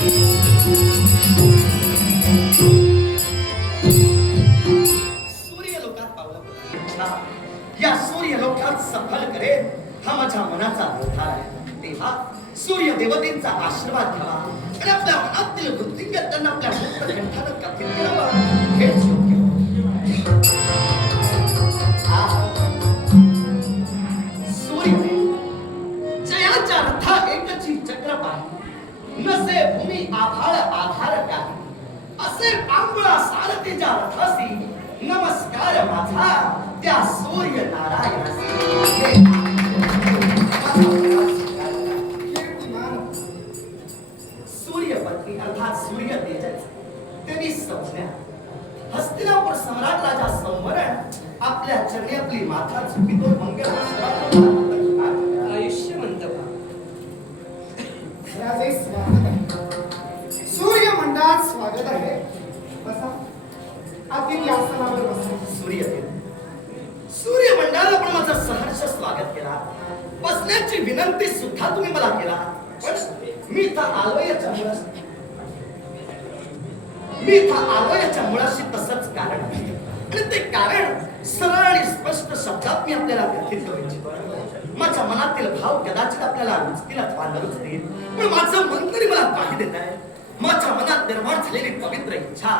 सूर्यलोकात पावलं या सूर्यलोकात सफल करेल हा माझ्या मनाचा निर्धार आहे. तेव्हा सूर्य देवतेंचा आशीर्वाद घ्यावा आणि आपल्या मनातील वृत्तींगत त्यांना आपल्या मुक्तकंठानं कथित करावं हेच योग्य. सूर्यदेव जयाच्या रथा एकची चक्रपाणी नसे भूमी आभाळ आधार काही असे पांगुळा सारथीच्या रथासी नमस्कार माझा त्या सूर्य नारायणासी. सूर्यपत्नी अर्थात सूर्य तेजस देवी संज्ञा हस्तिनापुर सम्राट राजा संवरण आपल्या चरणी आपली माथा झुकितो मंगल आयुष्यवंत राजे स्वागत आहे. सूर्य मंडळात स्वागत आहे. बसा आतील या आसनावर बसा. सूर्य मंडळाला पण माझं सहर्ष स्वागत केला. बसण्याची विनंती सुद्धा तुम्ही मला केला. पण मी इथं आलो याच्या मुळाशी तसंच कारण आहे. आणि ते कारण सरळ आणि स्पष्ट शब्दात मी आपल्याला कथित करू इच्छितो. माझ्या मनातील भाव कदाचित आपल्याला रुचतील अथवा न रुचतील, पण माझं मन तरी मला काही देत आहे. माझ्या मनात निर्माण झालेली पवित्र इच्छा,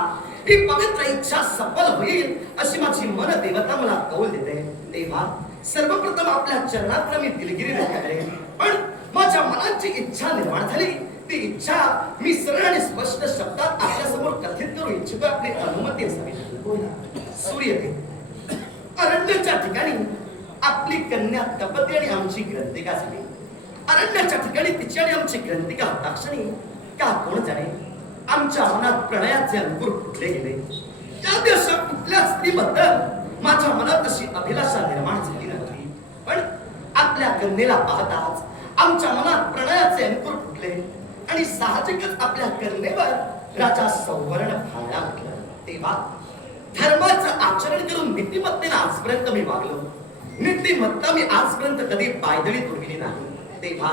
ही पवित्र इच्छा सफल होईल अशी माझी मन देवता मला कौल देते. तेव्हा सर्वप्रथम आपल्या चरणात मी दिलगिरी व्यक्त करेन. पण माझ्या मनाची इच्छा निर्माण झाली. ती इच्छा मी सरळ आणि स्पष्ट शब्दात आपल्या समोर कथित करू इच्छितो. आपली अनुमती असावी. सूर्यदेव अरण्याच्या ठिकाणी आपली कन्या तपती आणि आमची ग्रंथिका झाली. अरण्याच्या ठिकाणी तिची आणि आमची ग्रंथिका हताक्षणी का कोण जाणे आमच्या मनात प्रणयाचे अंकुर फुटले गेले. त्या दिवसा कुठल्या स्त्रीबद्दल माझ्या मनात अशी अभिलाषा निर्माण झाली नव्हती. पण आपल्या कन्येला पाहताच आमच्या मनात प्रणयाचे अंकुर फुटले आणि साहजिकच आपल्या कन्येवर राजा संवरण भावना म्हटलं. तेव्हा धर्माचं आचरण करून नीतिमत्तेने आजपर्यंत मी वागलो. नीतिमत्ता मी आजपर्यंत कधी पायदळी उडविली नाही. तेव्हा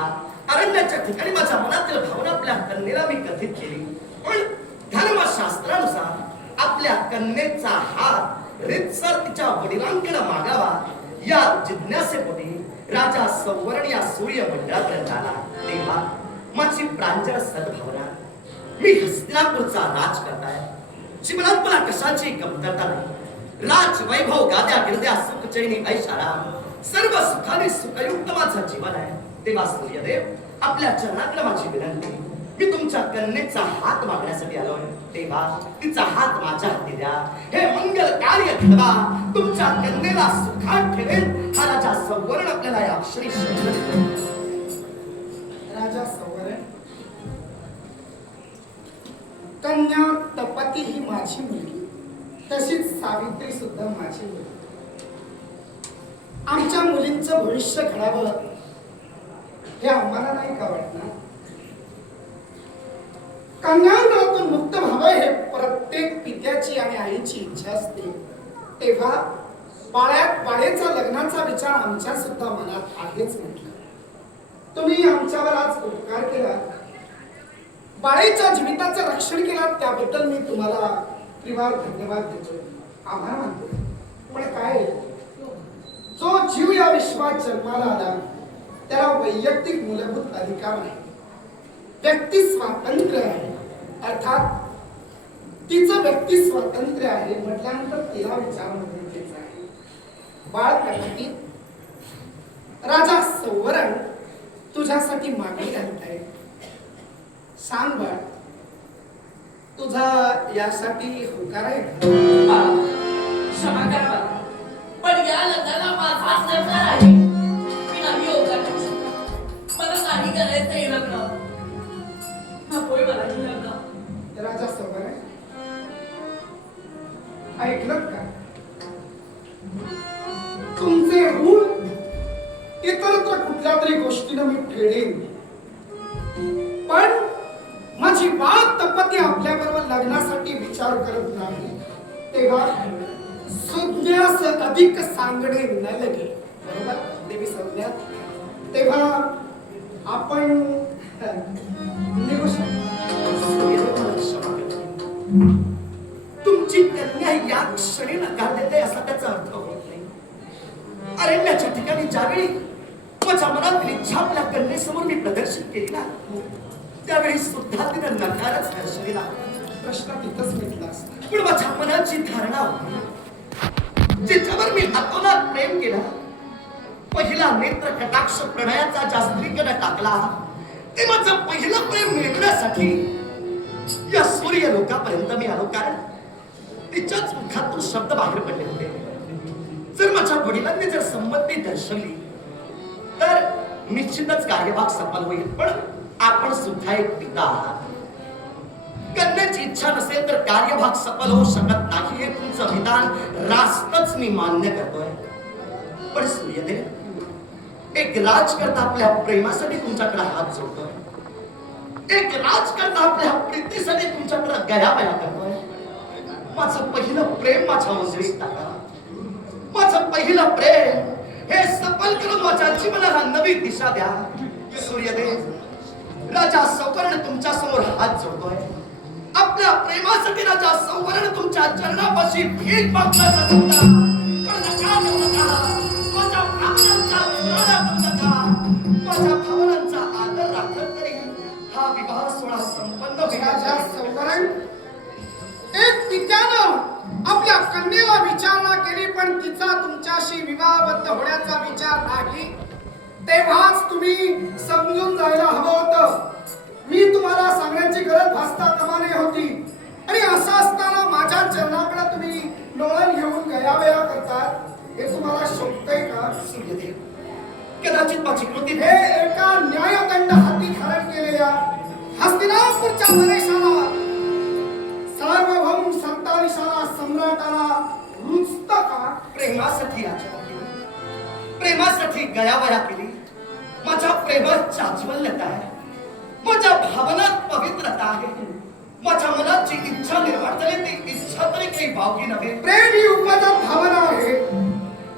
अरण्याच्या ठिकाणी माझ्या मनातील भावना आपल्या कन्येला मी कथित केली. पण धर्मशास्त्रानुसार आपल्या कन्येचा हात रितसर तिच्या वडिलांकडे मागावा या जिज्ञासेपोटी राजा संवरण या सूर्य मंडळापर्यंत आला. तेव्हा माझी प्रांजळ सद्भावना, मी हस्तिनापूरचा राज करताय. जीवनात मला कशाची कमतरता नाही. राज वैभव गाद्या गिरद्या सुख चैनी ऐशाराम सर्व सुखाने सुखयुक्त माझं जीवन आहे. तेव्हा सूर्यदेव आपल्या चरणाकडे माझी विनंती, मी तुमच्या कन्येचा हात मागण्यासाठी आलोय. तेव्हा तिचा हात माझ्या हाती द्या. हे मंगल कार्य घडवा. तुमच्या कन्येला सुखात ठेवेल हा राजा संवरण आपल्याला या अक्षरी शब्द देतो. राजा संवरण, कन्या तपती ही माझी मुलगी, तशीच सावित्री सुद्धा माझी मुलगी. आमच्या मुलींचं भविष्य घडावं हे आम्हाला नाही का वाटणार? कन्यागृहातून मुक्त व्हावं हे प्रत्येक पित्याची आणि आईची इच्छा असते. तेव्हा पाळ्यात पाडेचा लग्नाचा विचार आमच्या सुद्धा मनात आहेच म्हटलं. तुम्ही आमच्यावर आज उपकार केला, बाळेच्या जीविताचं रक्षण केलं, त्याबद्दल मी तुम्हाला त्रिवार धन्यवाद देतो, आभार मानतो. पण काय, जो जीव या विश्वात जन्माला आला त्याला वैयक्तिक मूलभूत अधिकार आहे, व्यक्ती स्वातंत्र्य आहे. अर्थात तिचं व्यक्ती स्वातंत्र्य आहे म्हटल्यानंतर तिला विचारणं गरजेचं आहे. बाळ प्रगती, राजा संवरण तुझ्यासाठी मागणी घालत आहे. सांग बाळ, तुझा यासाठी होकार आहे का? क्षमा करा मला, पण या लग्नाला माझा नकार आहे. मी नाही होकार करू शकत. मला नाही करायचं हे लग्न. नकोय मला हे लग्न. राजा संवरण, ऐकलं का? तुमचे ऋण इतरत्र कुठल्या तरी गोष्टीनं मी फेडेन, पण माझी बाळ तपती आपल्या बरोबर लग्नासाठी विचार करत नाही. तेव्हा सुज्ञास अधिक सांगणे न लगे, बरोबर देवी संज्ञा? तेव्हा आपण निघू शकतो. तुमची कन्या या क्षणी नकार देते असा त्याचा अर्थ होत नाही. अरण्याच्या ठिकाणी ज्यावेळी माझ्या मनातली इच्छा आपल्या कन्येसमोर मी प्रदर्शित केली ना, त्यावेळी सुद्धा तिने नकारच दर्शविला. प्रश्न तिथंच मिटला असता. पण माझ्या मनाची धारणा होती, जिच्यावर मी अतोनात प्रेम केलं, पहिला नेत्र कटाक्ष प्रणयाचा ज्या स्त्रीकडे टाकला, ते माझं पहिलं प्रेम मिळवण्यासाठी या सूर्य लोकापर्यंत मी आलो. कारण तिच्याच मुखातून शब्द बाहेर पडले होते, जर माझ्या वडिलांनी जर संमती दर्शवली तर निश्चितच कार्यभाग सफल होईल. पण आपण सुद्धा एक पिता आहात. कन्याची इच्छा नसेल तर कार्यभाग सफल होऊ शकत नाही, हे तुमचं विधान रास्तच मी मान्य करतोय. पण सूर्यदेव, एक राजकर्ता आपल्या प्रेमासाठी तुमच्याकडे हात जोडतोय, एक राजकर्ता आपल्या प्रीतीसाठी तुमच्याकडे गयावया करतोय. माझं पहिलं प्रेम माझ्या उजवीत टाका. माझं पहिलं प्रेम हे सफल करून माझ्या जीवनाला नवी दिशा द्या. सूर्यदेव, राजा सौवर्ण तुमच्या समोर हात जोडतोय. आपल्या प्रेमासाठी राजा सौवर्ण तुमच्या चरणापाशी भीक मागण्याचा होता. पण नका देऊ नका. माझ्या भावनांचा विचार करू नका. माझ्या भावनांचा आदर राखत तरी हा विवाह सोहळा संपन्न होईल. राजा सौवर्ण, एक पित्यानं आपल्या कन्येला विचारणा केली, पण तिचा तुमच्याशी विवाहबद्ध होण्याचा विचार नाही. तेव्हाच तुम्ही समजून जायला हवं होतं. मी तुम्हाला सांगण्याची गरज भासता कामा नये होती. आणि असं असताना माझ्या चरणाकडे तुम्ही लोळण घेऊन गयावया करतात, हे तुम्हाला शोभतंय का? सूर्यदेव, कदाचित माझी कृती हे एका न्यायदंड हाती धारण केलेल्या हस्तिनापूरच्या नरेशाला, सार्वभौम संतानिशाला, सम्राटाला रुचत का? प्रेमासाठी याचना केली, प्रेमासाठी गयावया केली. माझ्या प्रेमात चाचवल्यता आहे, माझ्या भावनात पवित्रता आहे. माझ्या मनात जी इच्छा निर्माण झाली ती इच्छा तरी काही भावकी नव्हे. प्रेम ही उपजत भावना आहे.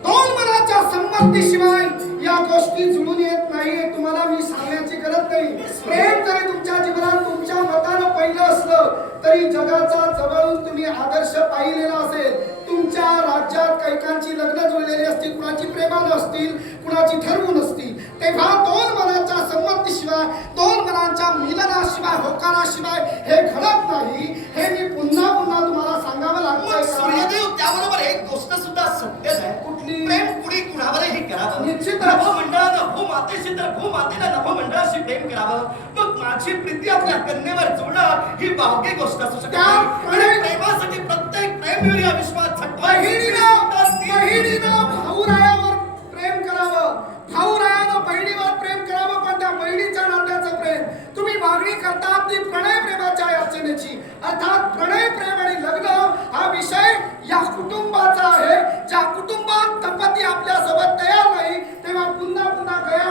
दोन मनाच्या संमतीशिवाय या गोष्टी जुळून येत नाही, हे तुम्हाला मी सांगण्याची गरज नाही. प्रेम जरी तुमच्या जीवनात तुमच्या मतानं पहिलं असलं तरी जगाचा जवळून तुम्ही आदर्श पाहिलेला असेल. तुमच्या राज्यात कैकांची लग्न जुळलेली असतील, कुणाची प्रेमानं असतील, कुणाची ठरवून असतील. तेव्हा दोन मनाच्या संमतीशिवाय, दोन मनांच्या मिलनाशिवाय, होकाराशिवाय हे घडत नाही. हे मी पुन्हा पुन्हा तुम्हाला सांगावं लागतंय. सूर्यदेव, त्याबरोबर एक गोष्ट सुद्धा सत्यच आहे. कुठली? प्रेम कुणी कुणावरही करावं. निश्चितच. नभोमंडळानं भूमातेशी तर भूमातेला नभोमंडळाशी प्रेम करावं. मग माझी प्रीती आपल्या कन्येवर जोडणं ही भावकी गोष्ट असू शकते. प्रेमासाठी प्रत्येक प्रेमयोगी अविश्वास बहिणीनं भाऊरायावर प्रेम करावं, भाऊरायानं बहिणीवर प्रेम करावं. पण त्या बहिणीच्या नात्याचं प्रेम तुम्ही मागणी करतात ती प्रणय प्रेमाच्या याचनेची. अर्थात प्रणय प्रेम आणि लग्न हा विषय या कुटुंबाचा आहे. ज्या कुटुंबात दंपती आपल्या सोबत तयार नाही, तेव्हा पुन्हा पुन्हा गया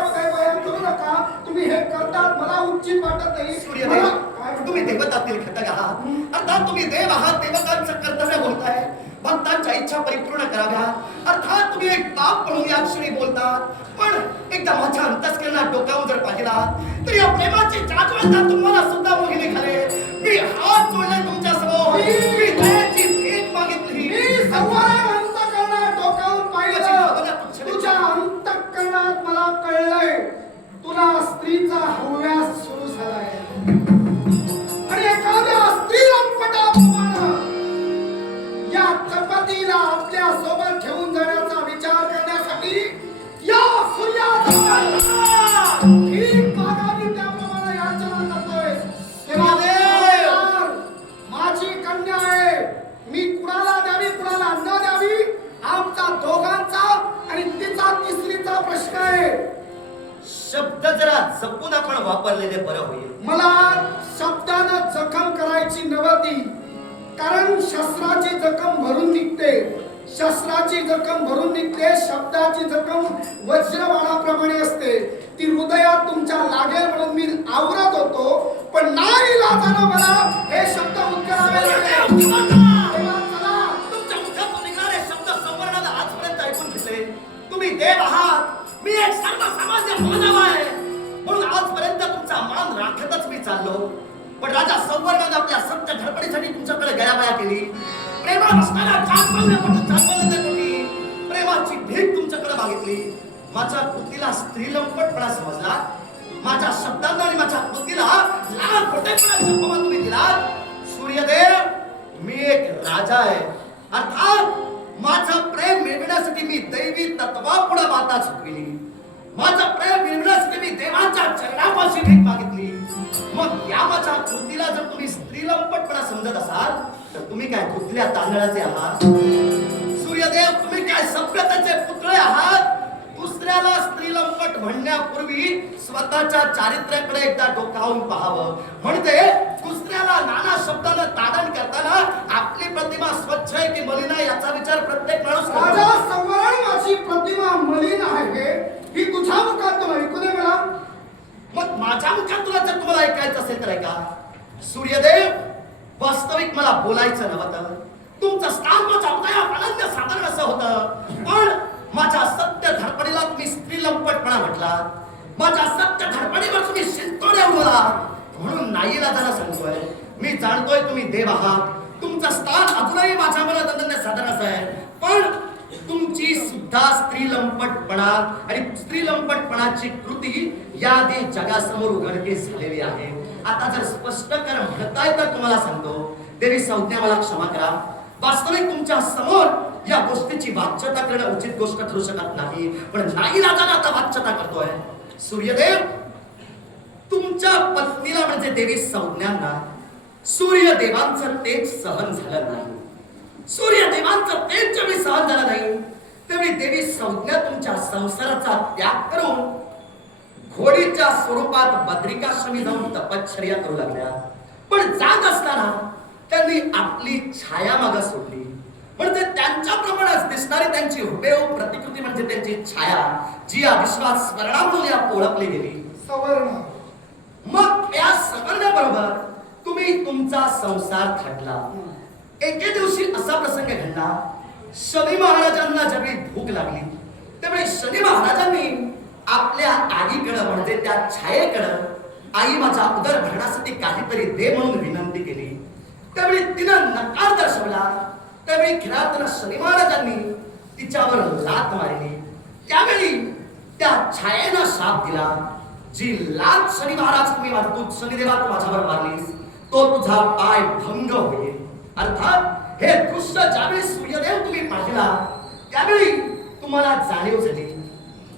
करू नका. तुम्ही हे करतात मला उचित वाटत नाही. सूर्यदेव, तुम्ही देवतातील घटक आहात. अर्थात तुम्ही देव आहात, देवतांचं कर्तव्य बोलताय. भक्तांच्या इच्छा परिपूर्ण कराव्या, अर्थात तुम्ही एक बाप म्हणून या क्षणी बोलतात. पण एकदा माझ्या अंतस्करणात डोकावून जर पाहिलात तर या प्रेमाची जागवता तुम्हाला सुद्धा मोहिनी घाले. मी हात जोडले तुमच्या समोर, मी दयाची भीक मागितली. मी सवारा अंतकरणात डोकावून पाहिलं, तुझ्या अंतकरणात मला कळलंय तुला स्त्रीचा हव्यास सुरू झालाय. आणि एखाद्या स्त्री लंपटाप्रमाणे या चपातीला आपल्या सोबत घेऊन जाण्याचा विचार करण्यासाठी या सूर्याला भीक मागावी त्याप्रमाणे याचना करतोय. तेव्हा माझी कन्या आहे, मी कुणाला द्यावी कुणाला न द्यावी आमचा दोघांचा आणि तिचा तिसरीचा प्रश्न आहे. शब्द जरा जपून आपण वापरलेले बरं होईल. मला शब्दानं जखम करायची नव्हती, कारण शस्त्राची जखम भरून निघते. शस्त्राची जखम भरून निघते, शब्दाची जखम वज्रबाणाप्रमाणे असते. ती हृदयात तुमच्या लागेल म्हणून मी आवरत होतो, पण नाईलाजानं मला हे शब्द उच्चारावे लागले. चला, तुमच्या मुखातून निघणारे शब्द संवर्णाला आजपर्यंत ऐकून घेतले. तुम्ही देव आहात, मी एक सर्वसामान्य मानव आहे, म्हणून आजपर्यंत तुमचा मान राखतच मी चाललो. पण राजा संवर्गाने आपल्या सत्य धडपडीसाठी तुमच्याकडे गयाबया केली. प्रेमात असताना प्रेमाची भीक तुमच्याकडे मागितली. माझ्या कृतीला स्त्रीलंपटपणा समजला. माझ्या शब्दांना आणि माझ्या कृतीला लहान खोटेपणाचा अपमान तुम्ही दिला. सूर्यदेव, मी एक राजा आहे. अर्थात माझं प्रेम मिळविण्यासाठी मी दैवी तत्वापुढे माता चुकविली. माझं प्रेम मिळविण्यासाठी मी देवाच्या चरणापाशी भीक मागितली. मग या माझ्या कृतीला जर तुम्ही स्त्रीलंपटपणा समजत असाल तर तुम्ही काय कुठल्या तांदळाचे आहात? सूर्यदेव, तुम्ही काय सभ्यतेचे पुतळे आहात? दुसऱ्याला स्त्रीलंपट म्हणण्यापूर्वी स्वतःच्या चारित्र्याकडे एकदा डोकावून पाहावं. म्हणजे दुसऱ्याला नाना शब्दानं ताडण करताना आपली प्रतिमा स्वच्छ आहे की मलिन आहे याचा विचार प्रत्येक माणूस करतो. राजा संवरण, माझी प्रतिमा मलिन आहे ही तुझ्या मुखातून ऐकू दे मला. मग माझ्या मुखातून जर तुम्हाला ऐकायचं असेल तर ऐका. सूर्यदेव, वास्तविक मला बोलायचं नव्हतं. तुमचं स्थान माझ्या हृदयात अनन्य साधारण असं होतं. पण माझ्या सत्य धडपडीला तुम्ही स्त्रीलंपटपणा म्हटला. माझ्या सत्य धडपडीवर तुम्ही शिंतोडे उडवला. म्हणून नाईलाजाला सांगतोय, मी जाणतोय तुम्ही देव आहात. तुमचं स्थान अजूनही माझ्या मनात अनन्य साधारण असं आहे. पण तुमची सुद्धा स्त्रीलंपटपणा आणि स्त्रीलंपटपणाची कृती याआधी जगासमोर उघडकीस झालेली आहे. आता जर स्पष्टकर म्हणताय तर तुम्हाला सांगतो, देवी संज्ञा, मला क्षमा करा. वास्तविक तुमच्या समोर या गोष्टीची वाच्यता करणं उचित गोष्ट ठरू शकत नाही. पण नाही राजाला आता वाच्यता करतोय. सूर्यदेव, तुमच्या पत्नीला म्हणजे देवी संज्ञांना सूर्यदेवांचं तेज सहन झालं नाही. सूर्यदेवांचं तेज जेव्हा सहन झालं नाही तेव्हा देवी संज्ञा तुमच्या संसाराचा त्याग करून घोडीच्या स्वरूपात बद्रिकाश्रमी जाऊन तपश्चर्या करू लागल्या. पण जात असताना त्यांनी आपली छाया मागे सोडली. म्हणजे त्यांच्याप्रमाणेच दिसणारी त्यांची हुबेहूब प्रतिकृती म्हणजे त्यांची छाया, जी या विश्वात स्वर्णामूल्य ओळखली गेली. सवर्ण. मग या सवर्णाबरोबर तुम्ही तुमचा संसार थाटला. एके दिवशी असा प्रसंग घडला, शनी महाराजांना ज्यावेळी भूक लागली त्यावेळी शनी महाराजांनी आपल्या आईकडं म्हणजे त्या छायेकडं, आई माझा उदर भरण्यासाठी काहीतरी दे म्हणून विनंती केली. त्यावेळी तिनं नकार दर्शवला. त्यावेळी खिरातन शनी महाराजांनी तिच्यावर लात मारली. त्यावेळी त्या छायेनं शाप दिला, जी लात शनी महाराज तू शनिदेवा तू माझ्यावर मारलीस तो तुझा पाय भंग होईल. अर्थात हे दृश्य ज्यावेळी सूर्यदेव तुम्ही पाहिला त्यावेळी तुम्हाला जाणीव झाली,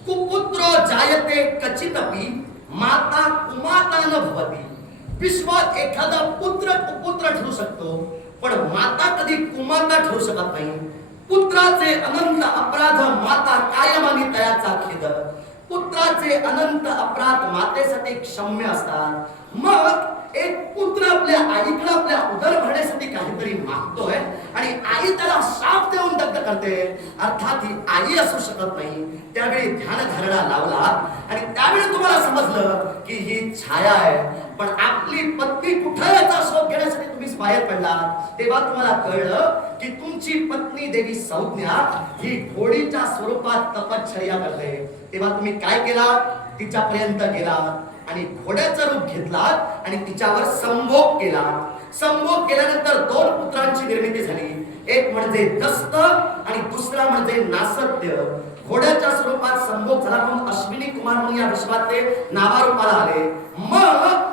कुपुत्र जायते कचितपि माता कुमाता न भवती. विश्वात एखादा पुत्र कुपुत्र ठरू शकतो पण माता कधी कुमाता ठरू शकत नाही. पुत्राचे अनंत अपराध माता कायमानी तयाचा खेद. पुत्राचे अनंत अपराध मातेसाठी क्षम्य असतात. मग एक पुत्र आपल्या आईकडे आपल्या उदर भरण्यासाठी काहीतरी मागतोय आणि आई त्याला शाप देऊन दग्ध करते. अर्थात ही आई असू शकत नाही. त्यावेळी ध्यानधारणा लावला आणि त्यावेळी तुम्हाला समजलं की ही छाया आहे. पण आपली पत्नी कुठे याचा शोध घेण्यासाठी तुम्ही बाहेर पडला. तेव्हा तुम्हाला कळलं की तुमची पत्नी देवी संज्ञा ही घोडीच्या स्वरूपात तपश्चर्या करते. तेव्हा तुम्ही काय केला, तिच्यापर्यंत गेला आणि घोड्याचं रूप घेतला आणि तिच्यावर संभोग केला. संभोग केल्यानंतर दोन पुत्रांची निर्मिती झाली. एक म्हणजे दस्त आणि दुसरा म्हणजे नासत्य. घोड्याच्या स्वरूपात संभोग झाला म्हणून अश्विनी कुमार म्हणून या विश्वात ते नावारूपाला आले. मग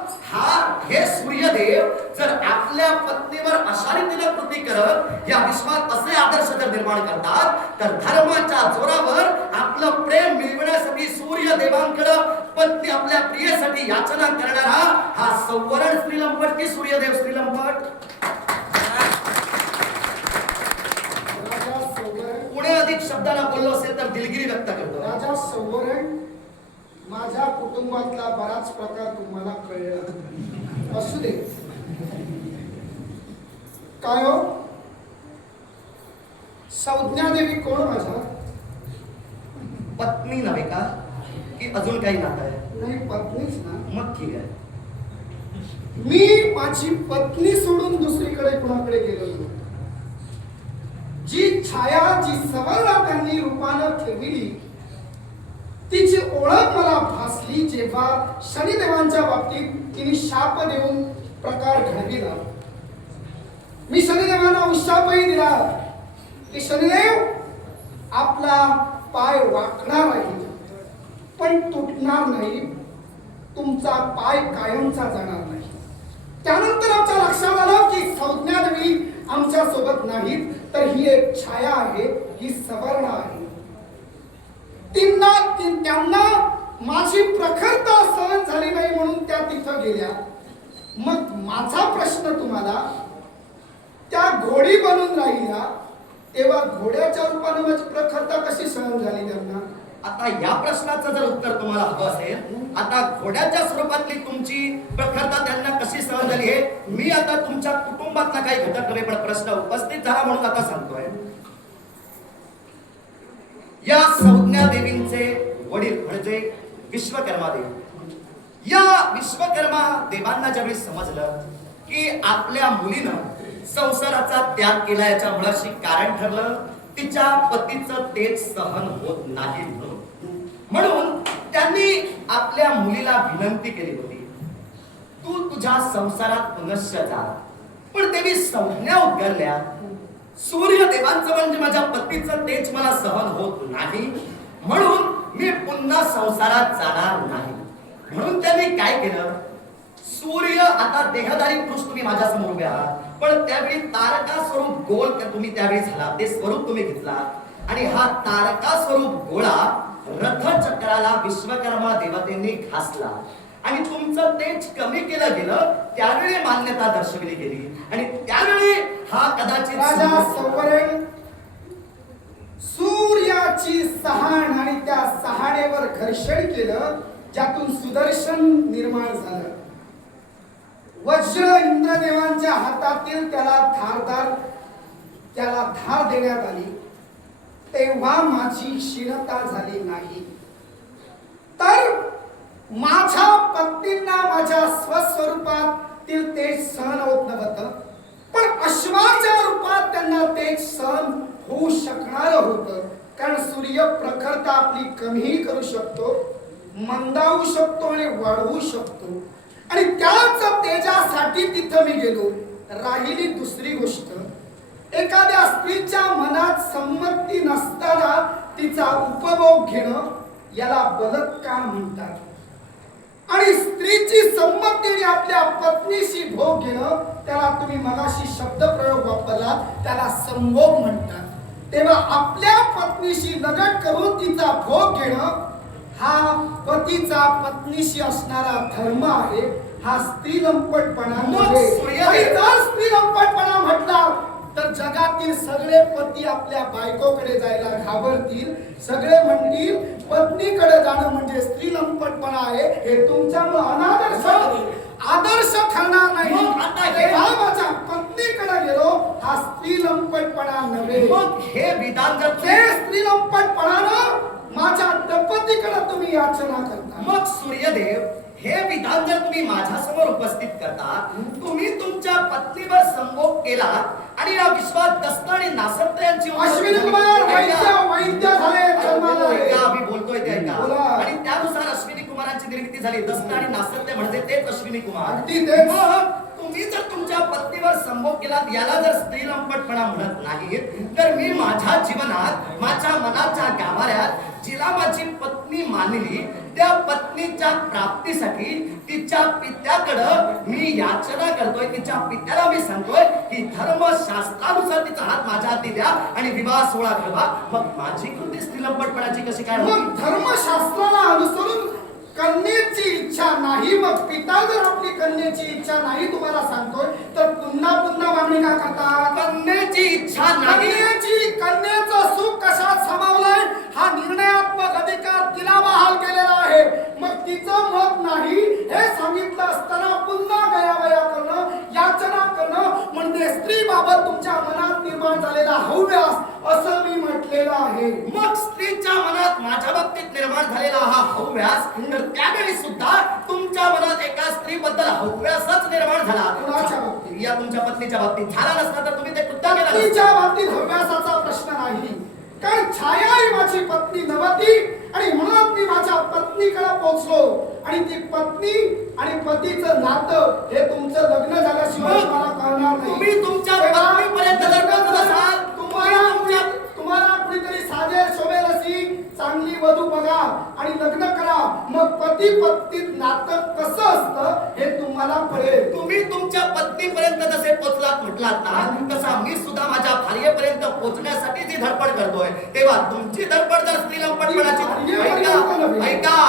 हे सूर्यदेव जर आपल्या पत्नीवर अशा रीतीने कृती करत या विश्वात असे आदर्श जर निर्माण करतात तर धर्माच्या जोरावर आपलं प्रेम मिळवण्यासाठी सूर्यदेवांकडे पत्नी आपल्या प्रियेसाठी याचना करणारा हा संवरण स्त्रीलंपट की सूर्यदेव स्त्रीलंपट? पुढे अधिक शब्दांना बोललो असेल तर दिलगिरी व्यक्त करतो. राजा संवरण, माझ्या कुटुंबातला बराच प्रकार तुम्हाला कळला असू दे. काय हो, संज्ञा देवी कोण माझ्या? पत्नी नव्हे का की अजून काही नातं आहे? नाही, पत्नीच ना. मग ठीक आहे. मी माझी पत्नी सोडून दुसरीकडे कुणाकडे गेलो नाही. जी छाया, जी सवर्ण त्यांनी रूपानं ठेवली तिची ओळख मला भासली जेव्हा शनिदेवांच्या बाबतीत तिने शाप देऊन प्रकार घडविला. मी शनिदेवांना उशापही दिला की शनिदेव आपला पाय वाकणार आहे पण तुटणार नाही, तुमचा पाय कायमचा जाणार नाही. त्यानंतर आमच्या लक्षात आलं की संज्ञादेवी आमच्या सोबत नाहीत, तर ही एक छाया आहे, ही सवर्ण आहे. त्यांना माझी प्रखरता सहन झाली नाही म्हणून त्या तिथं गेल्या. मग माझा प्रश्न तुम्हाला, त्या घोडी बनून राहिल्या तेव्हा घोड्याच्या रूपाने माझी प्रखरता कशी सहन झाली त्यांना? आता या प्रश्नाचं जर उत्तर तुम्हाला हवं असेल, आता घोड्याच्या स्वरूपातली तुमची प्रखरता त्यांना कशी सहन झाली हे मी आता तुमच्या कुटुंबातला काही घटक नव्हे, पण प्रश्न उपस्थित झाला म्हणून आता सांगतोय. या संज्ञा देवींचे वडील म्हणजे विश्वकर्मा देव, या विश्वकर्मा देवांना ज्यावेळी समजलं की आपल्या मुलीनं संसाराचा त्याग केला, याच्या मुळाशी कारण ठरलं तिच्या पतीचं तेज सहन होत नाही म्हणून त्यांनी आपल्या मुलीला विनंती केली होती, तू तुझ्या संसारात पुनश्च जा. पण देवी संज्ञा उद्गारल्या, सूर्य देवांचं म्हणजे माझ्या पतीचं तेज मला सहन होत नाही म्हणून मी पुन्हा संसारात जाणार नाही. म्हणून त्यांनी काय केलं, सूर्य आता देहधारी पुरुष तुम्ही माझ्या समोर उभे आहात, पण त्यावेळी तारका स्वरूप गोल तुम्ही त्यावेळी झाला, ते स्वरूप तुम्ही घेतला आणि हा तारका स्वरूप गोळा रथचक्राला विश्वकर्मा देवतेंनी घासला आणि तुमचं तेज कमी केलं गेलं. त्यावेळी मान्यता दर्शवली गेली आणि त्यावेळी हा कदाचित राजा सौवर्ण सूर्याची सहाण आणि त्या सहाणेवर घर्षण केलं, ज्यातून सुदर्शन निर्माण झालं. वज्र इंद्रदेवांच्या हातातील त्याला धार देण्यात आली, तेव्हा माझी क्षीणता झाली नाही. तर माझ्या पत्नींना माझ्या स्वस्वरूपातील तेज सहन होत नव्हतं, पण अश्वाच्या रूपात त्यांना तेज सहन होऊ शकणार होतं. कारण सूर्य प्रखरता आपली कमीही करू शकतो, मंदावू शकतो आणि वाढवू शकतो. आणि त्याच तेजासाठी तिथं मी गेलो. राहिली दुसरी गोष्ट, एखाद्या स्त्रीच्या मनात संमती नसताना तिचा उपभोग घेणं याला बलात्कार म्हणतात. आणि स्त्रीची संमतीने आपल्या पत्नीशी भोग घेणं त्याला तुम्ही मगाशी शब्दप्रयोग वापरला, त्याला संभोग म्हणतात. तेव्हा आपल्या पत्नीशी लगट करून तिचा भोग घेणं हा पतीचा पत्नीशी असणारा धर्म आहे, हा स्त्रीलंपटपणा नव्हे. आणि जर स्त्रीलंपटपणा म्हटला तर जगातील सगळे पती आपल्या बायकोकडे जायला घाबरतील, सगळे म्हणतील पत्नीकडे जाणं म्हणजे स्त्रीलंपटपणा आहे. हे तुमच्यामुळे अनादर्श आदर्श ठरणार नाही. तेव्हा माझ्या पत्नीकडे गेलो, हा स्त्रीलंपटपणा नव्हे. मग हे विधान जर ते स्त्रीलंपटपणानं माझ्या दंपतीकडे तुम्ही याचना करता. मग सूर्यदेव हे विधान जर तुम्ही माझ्या समोर उपस्थित करता, तुम्ही तुमच्या पत्नीवर संभोग केला आणि या विश्वात दस्त आणि नासत्य यांची अश्विनी कुमार वैद्य झाले जन्माला. मी बोलतोय ते ऐका. आणि त्यानुसार अश्विनी कुमारांची निर्मिती झाली. दस्त आणि नासत्य म्हणजे तेच अश्विनी कुमार. मग तुम्ही जर तुमच्या पत्नीवर संभोग केला, याला जर स्त्रीलंपटपणा म्हणत नाहीत, तर मी माझ्या जीवनात माझ्या मनाच्या गाभाऱ्यात जिला माझी पत्नी मानली त्या पत्नीच्या प्राप्तीसाठी तिच्या पित्याकडं मी याचना करतोय. तिच्या पित्याला मी सांगतोय की धर्मशास्त्रानुसार तिचा हात माझ्या हाती द्या आणि विवाह सोहळा ठेवा. मग माझी कृती स्त्रीलंपटपणाची कशी काय? मग धर्मशास्त्राला अनुसरून कन्येची इच्छा नाही, मग पिता जर आपली कन्येची इच्छा नाही तुम्हाला सांगतोय, तर पुन्हा पुन्हा मागणी का करता? कन्येची इच्छा नाही. कन्येचं सुख कशात सामावलंय हा निर्णयात्मक अधिकार तिला बहाल केलेला आहे. मग तिचं मत नाही हे सांगितलं असताना पुन्हा गयावया करणं, याचना करणं म्हणजे स्त्रीबाबत तुमच्या मनात निर्माण झालेला हव्यास असं मी म्हटलेलं आहे. मग स्त्रीच्या मनात माझ्या बाबतीत निर्माण झालेला हा हव्यास, तर त्यावेळी सुद्धा तुमच्या मनात एका स्त्रीबद्दल हव्यासच निर्माण झाला. कुणाच्या बाबतीत? या तुमच्या पत्नीच्या बाबतीत झाला नसता तर तुम्ही ते कृत्य केलं नसतं. पत्नीच्या बाबतीत हव्यासाचा प्रश्न नाही. कारण छाया ही माझी पत्नी नव्हती आणि म्हणून मी माझ्या पत्नीकडे पोहोचलो आणि ती पत्नी आणि पतीचं नातं हे तुमचं लग्न झाल्याशिवाय मला कळणार नाही. तुम्ही तुमच्या पत्नीपर्यंत जर पोहोचत असाल, तुम्हाला कुणीतरी साजेल शोभेल अशी चांगली वधू बघा आणि लग्न करा. मग पती पत्नीत नातं कसं असतं हे तुम्हाला कळेल. तुम्ही तुमच्या पत्नीपर्यंत जसे पोहोचलात म्हटलात ना, तसा मी सुद्धा माझ्या भार्येपर्यंत पोहोचण्यासाठी जी धडपड करतोय, तेव्हा तुमची धडपड जर स्त्रीलंपटपणाची, ऐका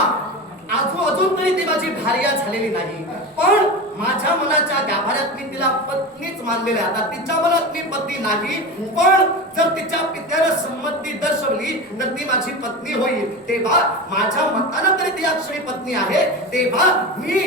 अजून तरी ती माझी भार्या झालेली नाही, पण माझ्या मनाच्या गाभाऱ्यात मी तिला पत्नीच मानलेली. आता तिच्या मनात मी पत्नी नाही, पण जर तिच्या पित्याने संमती दर्शवली तर ती माझी पत्नी होईल. तेव्हा माझ्या मतानं तरी ती अक्षरी पत्नी आहे. तेव्हा मी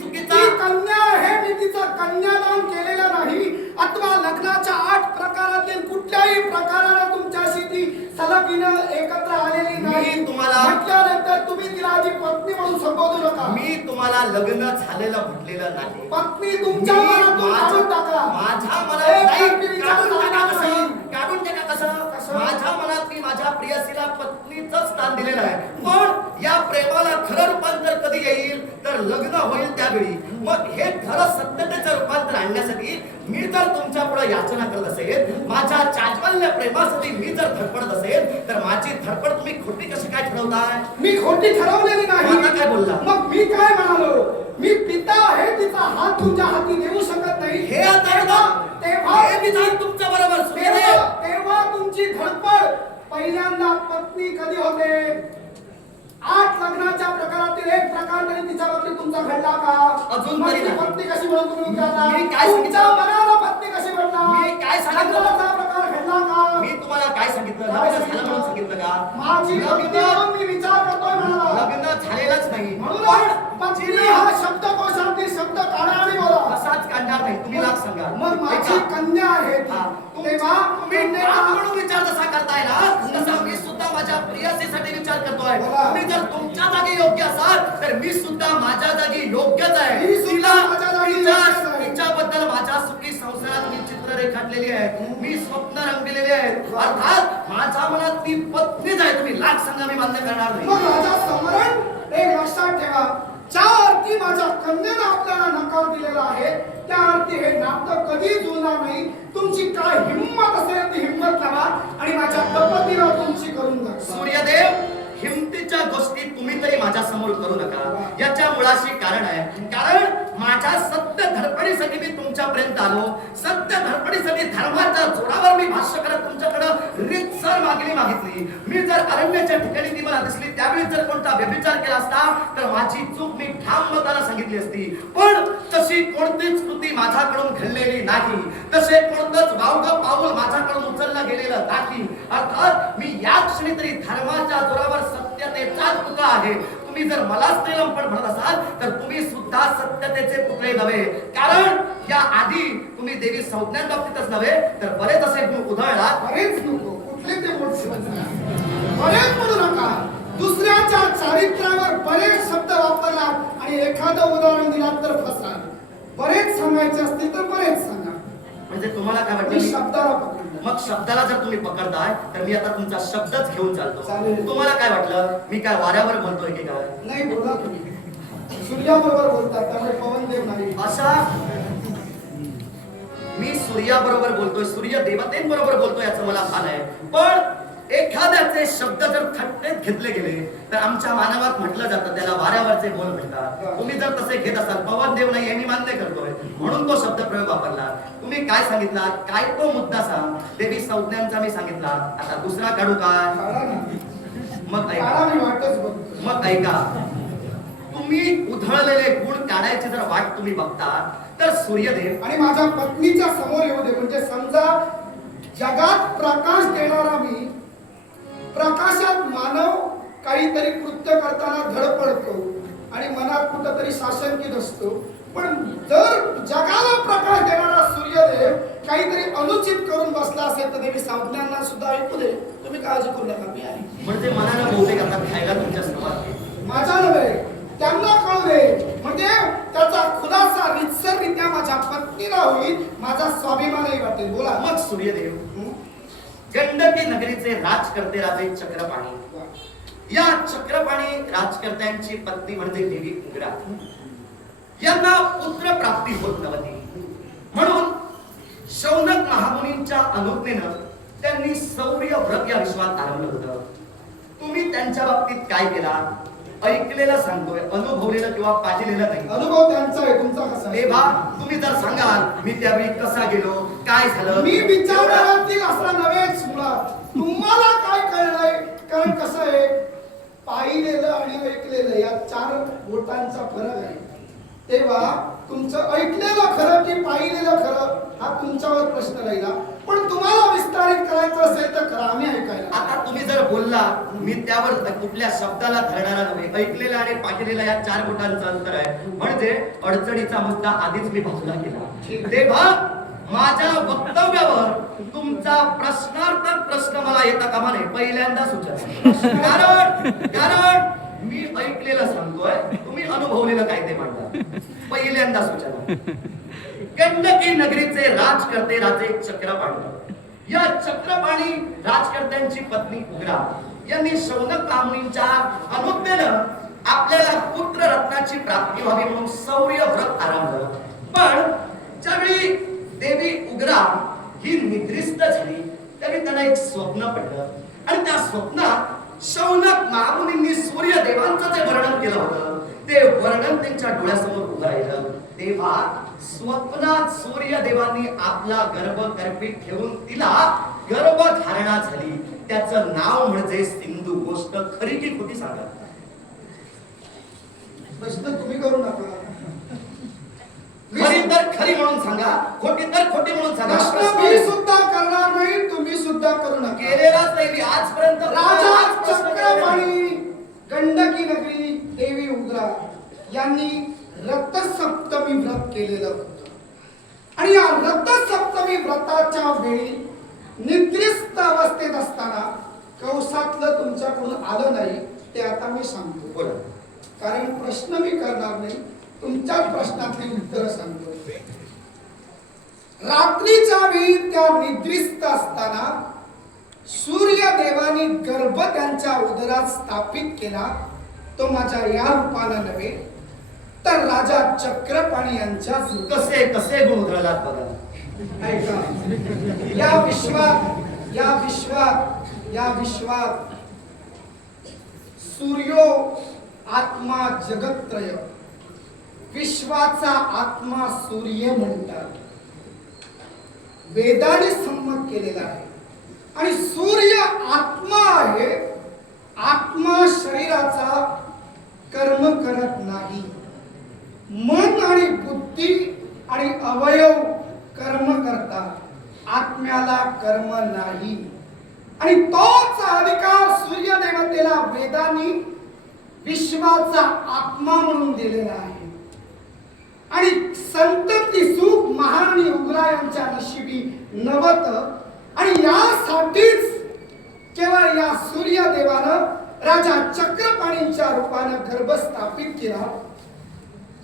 चुकीचा कन्या आहे, मी तिचं कन्यादान केलेलं नाही अथवा लग्नाच्या 8 प्रकारातील कुठल्याही प्रकाराला तुमच्याशी ती सलगीनं एकत्र आलेली नाही. तुम्हाला म्हटल्यानंतर तुम्ही तिला आधी पत्नी म्हणून संबोधू नका. मी तुम्हाला लग्न झालेलं म्हटलेलं नाही. पत्नी तुमच्या मनातून काढून टाका. माझ्या मनात नाही, काढून टाका कसं? माझ्या मनात मी माझ्या प्रियसीला पत्नीच स्थान दिलेलं आहे, पण या प्रेमाला खरं रूपांतर कधी येईल तर लग्न होईल त्यावेळी. मग हे खरं सत्यतेचं रूपांतर आणण्यासाठी मी जर तुमच्या पुढे याचना करत असेल, माझ्या चाचवल्य प्रेमासाठी मी जर धडपडत असेल, तर माझी धडपड तुम्ही खोटी कशी काय ठरवताय? मी खोटी ठरवलेली नाही. आता काय बोलला? मग मी काय म्हणालो? मी पिता आहे, तिचा हात तुमच्या हाती देऊ शकत नाही. हे आता तेव्हा हे विधान तुमच्या बरोबर तेव्हा तुमची धडपड पहिल्यांदा पत्नी कधी होते? 8 लग्नाच्या प्रकारातील एक प्रकार तरी तिच्या बाबतीत तुमचा घडला का? अजून तरी नाही. पत्नी कशी म्हणून तुम्ही विचारता? मी काय तुमच्या मनाला पत्नी कशी म्हणता? मी काय सांगितलं? लग्नाचा प्रकार घडला का? मी तुम्हाला काय सांगितलं? लग्न झालं म्हणून सांगितलं का? माझी पत्नी म्हणून मी विचार करतोय म्हणाला. लग्न झालेलंच नाही. म्हणून पत्नी हा शब्दकोशातील शब्द काढा आणि बोला. असाच काढणार नाही. तुम्ही लाख सांगा. मग माझी कन्या आहे ती. हा. तेव्हा तुम्ही म्हणून विचार जसा करताय ना, तसा मी सुद्धा माझ्या प्रियसीसाठी विचार करतोय. बोला. तुम्ही जर तुमच्या जागी योग्य असाल तर मी सुद्धा माझ्या जागी योग्यच आहे. मी सुद्धा माझ्या जागी योग्यच आहे. तिच्याबद्दल माझ्या सुखी संसारात मी चित्र रेखाटलेली आहे, मी स्वप्न रंगलेली आहेत. अर्थात माझ्या मनात ती पत्नीच आहे. तुम्ही लाख सांगा, मी मान्य करणार नाही. मग माझा स्मरण एक लक्षात ठेवा, ज्या अर्थी माझ्या कन्येनं आपल्याला नकार दिलेला आहे त्या अर्थी हे नातं कधी जुळणार नाही. तुमची काय हिंमत असेल ती हिंमत लावा आणि माझ्या पद्धतीला तुमची करून दाखवा. सूर्यदेव, हिमतीच्या गोष्टी तुम्ही तरी माझ्या समोर करू नका. याच्या मुळाशी कारण आहे. कारण माझ्या सत्य धडपडीसाठी मी तुमच्यापर्यंत आलो. सत्य धडपडीसाठी धर्माच्या जोरावर मी भाष्य करत तुमच्याकडे रीतसर मागितली. मी जर अरण्याच्या ठिकाणी ती मला दिसली त्यावेळी जर कोणता व्यभिचार केला असता तर माझी चूक मी ठाम मताला सांगितली असती. पण तशी कोणतीच कृती माझ्याकडून घडलेली नाही. तसे कोणतंच वावगं पाऊल माझ्याकडून उचललं गेलेलं नाही. अर्थात मी या क्षणी तरी धर्माच्या जोरावर सत्यतेचाच पुतळा आहे. तुम्ही जर मला स्त्रीलंपट म्हणत असाल तर तुम्ही सुद्धा सत्यतेचे पुतळे नव्हे. कारण या आधी तुम्ही देवी संज्ञान बाबतीतच नव्हे तर बरेच असे गुण उधळला. बरेच नको, कुठले ते बरेच म्हणू नका. दुसऱ्याच्या चारित्र्यावर बरेच शब्द वापरलात आणि एखादं उदाहरण दिलात तर फसाल. बरेच सांगायचे असतील तर बरेच सांगा. म्हणजे तुम्हाला काय मी वाटतं? शब्दाला पकडलं. मग शब्दाला जर तुम्ही पकडताय तर मी आता तुमचा शब्दच घेऊन चालतो. चालेल. तुम्हाला काय वाटलं? मी काय वाऱ्यावर बोलतोय की काय? नाही, बोला तुम्ही. सूर्याबरोबर बोलतात त्यामुळे पवनदेव नाही. अशा मी सूर्याबरोबर बोलतोय, सूर्य देवतेंबरोबर बोलतोय याचं मला भान आहे. पण एखाद्याचे शब्द जर थट्टेत घेतले गेले तर आमच्या मानवात म्हटलं जातं त्याला वाऱ्यावरचे बोल म्हणतात. तुम्ही जर तसे घेत असाल, पवन देव नाही हे मी मान्य करतोय म्हणून तो शब्द प्रयोग वापरला. तुम्ही काय सांगितला? काय तो मुद्दा सांग. देवी संज्ञांचा मी सांगितला. आता दुसरा काढू काय? काढा ना. मग ऐका, काढा, मी वाटच बघतो. मग ऐका. तुम्ही उधळलेले गुण काढायची जर वाट तुम्ही बघता तर सूर्यदेव आणि माझ्या पत्नीच्या समोर येऊ दे. म्हणजे समजा जगात प्रकाश देणारा मी, प्रकाशात मानव काहीतरी कृत्य करताना धडपडतो आणि मनात कुठंतरी शासनकीत असतो. पण जर जगाला प्रकाश देणारा सूर्यदेव काहीतरी अनुचित करून बसला असेल तर देवी संज्ञांना सुद्धा ऐकू दे. तुम्ही काळजी करू नका, मी आहे. म्हणजे मनाला बहुतेक आता खायला तुमच्या समोर माझा नव्हे, त्यांना कळू दे. म्हणजे त्याचा खुलासा रितसररित्या माझ्या पत्नीला होईल, माझा स्वाभिमानही वाटेल. बोला. मग सूर्यदेव गंडकी नगरीचे राजकर्ते राजे चक्रपाणी, या चक्रपाणी राजकर्त्यांची पत्नी म्हणजे देवी उग्रा, यांना पुत्र प्राप्ती होत नव्हती. म्हणून शौनक महामुनींच्या अनुज्ञेनं त्यांनी सौर्य व्रत या विश्वात आरंभलं होतं. तुम्ही त्यांच्या बाबतीत काय केला ऐकलेलं सांगतोय, अनुभवलेलं किंवा पाहिलेलं नाही. अनुभव त्यांचा आहे, तुमचा कसा आहे? हे बा तुम्ही जर सांगाल मी त्यावेळी कसा गेलो, काय झालं, मी विचारणारातील असला नव्हेच मुळात. तुम्हाला काय कळलंय? कारण कसं आहे, पाहिलेलं आणि ऐकलेलं या 4 बोटांचा फरक आहे. तेव्हा तुमचं ऐकलेलं खरं की पाहिलेलं खरं हा तुमच्यावर प्रश्न राहिला. पण तुम्हाला विस्तारित करायचं असेल तर खरं आम्ही ऐकायला. आता तुम्ही जर बोलला मी त्यावर कुठल्या शब्दाला धरणारा नव्हे. ऐकलेला आणि पाहिलेला या 4 बोटांचं अंतर आहे. म्हणजे अडचणीचा मुद्दा आधीच मी बाजूला केला. तेव्हा माझ्या वक्तव्यावर तुमचा प्रश्नार्थक प्रश्न मला येता कामा नये. पहिल्यांदा सूचना, कारण मी ऐकलेलं सांगतोय, तुम्ही अनुभवलेलं काय ते म्हणता. पहिल्यांदा सूचना, गंडकी नगरीचे राजकर्ते राजे चक्रपाणी, या चक्रपाणी राजकर्त्यांची पत्नी उग्रा यांनी शौनक महामुनींच्या अनुज्ञेनं आपल्याला पुत्र रत्नाची प्राप्ती व्हावी म्हणून सौर्य व्रत आरंभलं. पण ज्यावेळी देवी उग्रा ही निद्रिस्त झाली त्यावेळी त्यांना एक स्वप्न पडलं आणि त्या स्वप्नात शौनक महामुनींनी सूर्यदेवांचं जे वर्णन केलं होतं ते वर्णन त्यांच्या डोळ्यासमोर उभं राहिलं. तेव्हा स्वप्नात सूर्यदेवांनी आपला गर्भ गर्भित ठेवून तिला गर्भधारणा झाली. त्याचं नाव म्हणजे सिंधू. गोष्ट खरी की खोटी सांगा? प्रश्न तुम्ही करू नका. खरी तर खरी म्हणून सांगा, खोटी तर खोटी म्हणून सांगा. प्रश्न मी सुद्धा करणार नाही, तुम्ही सुद्धा करू नका. केलेलाच नाही मी आजपर्यंत. राजा चक्रपाणी गंडकी नगरी देवी उग्रा यांनी रथसप्तमी व्रत केलेलं होतं. आणि या रथसप्तमी व्रताच्या वेळी निद्रिस्त अवस्थेत असताना कौसातलं तुमच्याकडून आलं नाही ते आता मी सांगतो. बोला. कारण प्रश्न मी करणार नाही, तुमच्याच प्रश्नातली उत्तर सांगतो. रात्रीच्या वेळी त्या निद्रिस्त असताना सूर्यदेवानी गर्भ त्यांच्या उदरात स्थापित केला. तो माझ्या या रूपानं नव्हे तर राजा चक्रपाणी यांच्या कसे कसे गुण उधळलात बघा. ऐका, या विश्वात सूर्यो आत्मा जगत्रय, विश्वाचा आत्मा सूर्य म्हणतात. वेदाने संमत केलेला आहे. आणि सूर्य आत्मा आहे. आत्मा शरीराचा कर्म करत नाही. मन आणि बुद्धी आणि अवयव कर्म करतात, आत्म्याला कर्म नाही. आणि तोच अधिकार सूर्यदेवतेला वेदांनी विश्वाचा आत्मा म्हणून दिलेला आहे. आणि संतती सुख महाराणी उग्रा यांच्या नशिबी नवत. आणि यासाठीच केवळ या सूर्यदेवानं राजा चक्रपाणींच्या रूपानं गर्भ स्थापित केला.